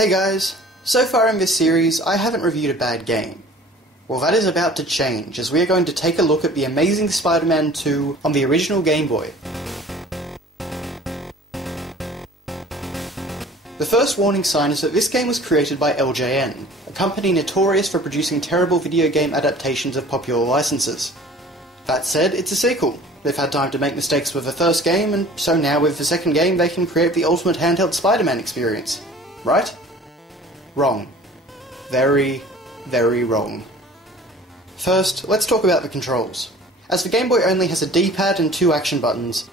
Hey guys, so far in this series I haven't reviewed a bad game. Well, that is about to change, as we are going to take a look at The Amazing Spider-Man 2 on the original Game Boy. The first warning sign is that this game was created by LJN, a company notorious for producing terrible video game adaptations of popular licenses. That said, it's a sequel. They've had time to make mistakes with the first game, and so now with the second game they can create the ultimate handheld Spider-Man experience. Right? Wrong. Very, very wrong. First, let's talk about the controls. As the Game Boy only has a D-pad and 2 action buttons,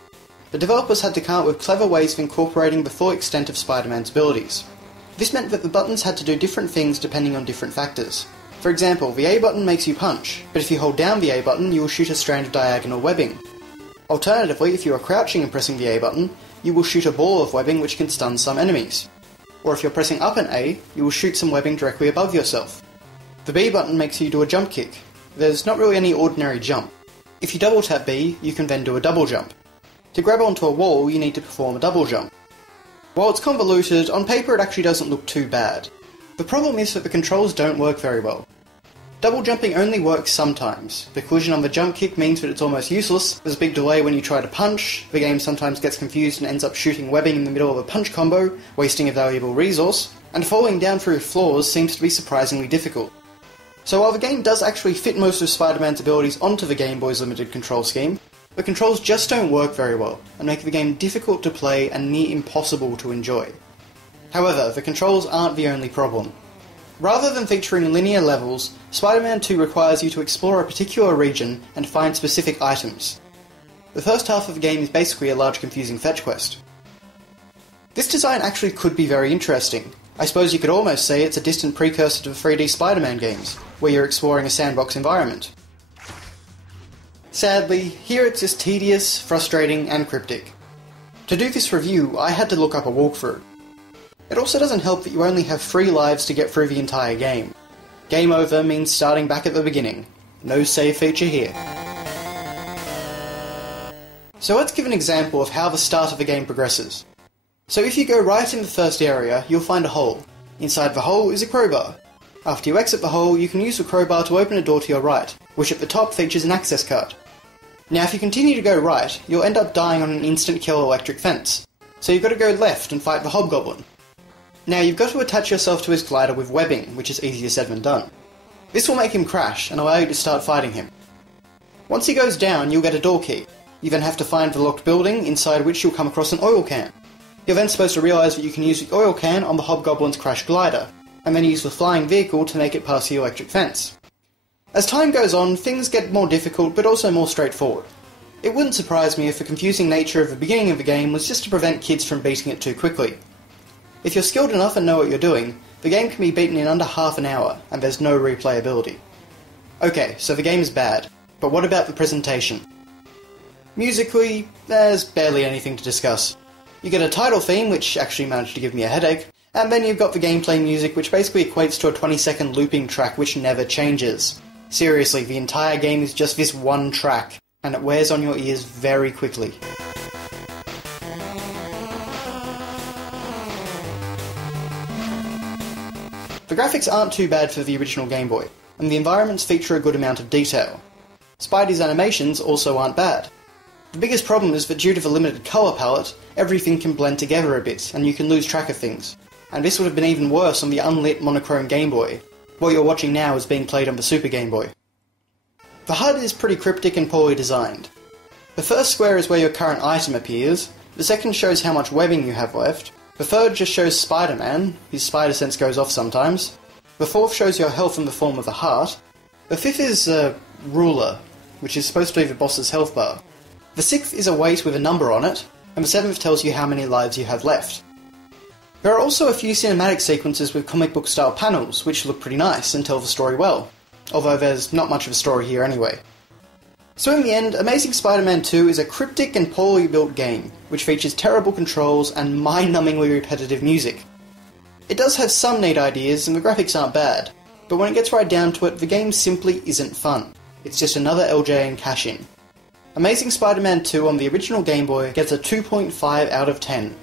the developers had to come up with clever ways of incorporating the full extent of Spider-Man's abilities. This meant that the buttons had to do different things depending on different factors. For example, the A button makes you punch, but if you hold down the A button you will shoot a strand of diagonal webbing. Alternatively, if you are crouching and pressing the A button, you will shoot a ball of webbing which can stun some enemies. Or if you're pressing up an A, you will shoot some webbing directly above yourself. The B button makes you do a jump kick. There's not really any ordinary jump. If you double tap B, you can then do a double jump. To grab onto a wall, you need to perform a double jump. While it's convoluted, on paper it actually doesn't look too bad. The problem is that the controls don't work very well. Double jumping only works sometimes. The collision on the jump kick means that it's almost useless, there's a big delay when you try to punch, the game sometimes gets confused and ends up shooting webbing in the middle of a punch combo, wasting a valuable resource, and falling down through floors seems to be surprisingly difficult. So while the game does actually fit most of Spider-Man's abilities onto the Game Boy's limited control scheme, the controls just don't work very well, and make the game difficult to play and near impossible to enjoy. However, the controls aren't the only problem. Rather than featuring linear levels, Spider-Man 2 requires you to explore a particular region and find specific items. The first half of the game is basically a large confusing fetch quest. This design actually could be very interesting. I suppose you could almost say it's a distant precursor to the 3D Spider-Man games, where you're exploring a sandbox environment. Sadly, here it's just tedious, frustrating, and cryptic. To do this review, I had to look up a walkthrough. It also doesn't help that you only have 3 lives to get through the entire game. Game over means starting back at the beginning. No save feature here. So let's give an example of how the start of the game progresses. So if you go right in the first area, you'll find a hole. Inside the hole is a crowbar. After you exit the hole, you can use the crowbar to open a door to your right, which at the top features an access card. Now if you continue to go right, you'll end up dying on an instant kill electric fence. So you've got to go left and fight the hobgoblin. Now you've got to attach yourself to his glider with webbing, which is easier said than done. This will make him crash and allow you to start fighting him. Once he goes down, you'll get a door key. You then have to find the locked building, inside which you'll come across an oil can. You're then supposed to realise that you can use the oil can on the hobgoblin's crash glider, and then use the flying vehicle to make it past the electric fence. As time goes on, things get more difficult but also more straightforward. It wouldn't surprise me if the confusing nature of the beginning of the game was just to prevent kids from beating it too quickly. If you're skilled enough and know what you're doing, the game can be beaten in under half an hour, and there's no replayability. Okay, so the game is bad, but what about the presentation? Musically, there's barely anything to discuss. You get a title theme, which actually managed to give me a headache, and then you've got the gameplay music, which basically equates to a 20-second looping track which never changes. Seriously, the entire game is just this one track, and it wears on your ears very quickly. The graphics aren't too bad for the original Game Boy, and the environments feature a good amount of detail. Spidey's animations also aren't bad. The biggest problem is that due to the limited colour palette, everything can blend together a bit, and you can lose track of things. And this would have been even worse on the unlit monochrome Game Boy. What you're watching now is being played on the Super Game Boy. The HUD is pretty cryptic and poorly designed. The first square is where your current item appears, the second shows how much webbing you have left, the third just shows Spider-Man, his spider sense goes off sometimes, the fourth shows your health in the form of a heart, the fifth is a ruler, which is supposed to be the boss's health bar, the sixth is a weight with a number on it, and the seventh tells you how many lives you have left. There are also a few cinematic sequences with comic book style panels, which look pretty nice and tell the story well, although there's not much of a story here anyway. So in the end, Amazing Spider-Man 2 is a cryptic and poorly built game, which features terrible controls and mind-numbingly repetitive music. It does have some neat ideas and the graphics aren't bad, but when it gets right down to it, the game simply isn't fun. It's just another LJN cash-in. Amazing Spider-Man 2 on the original Game Boy gets a 2.5 out of 10.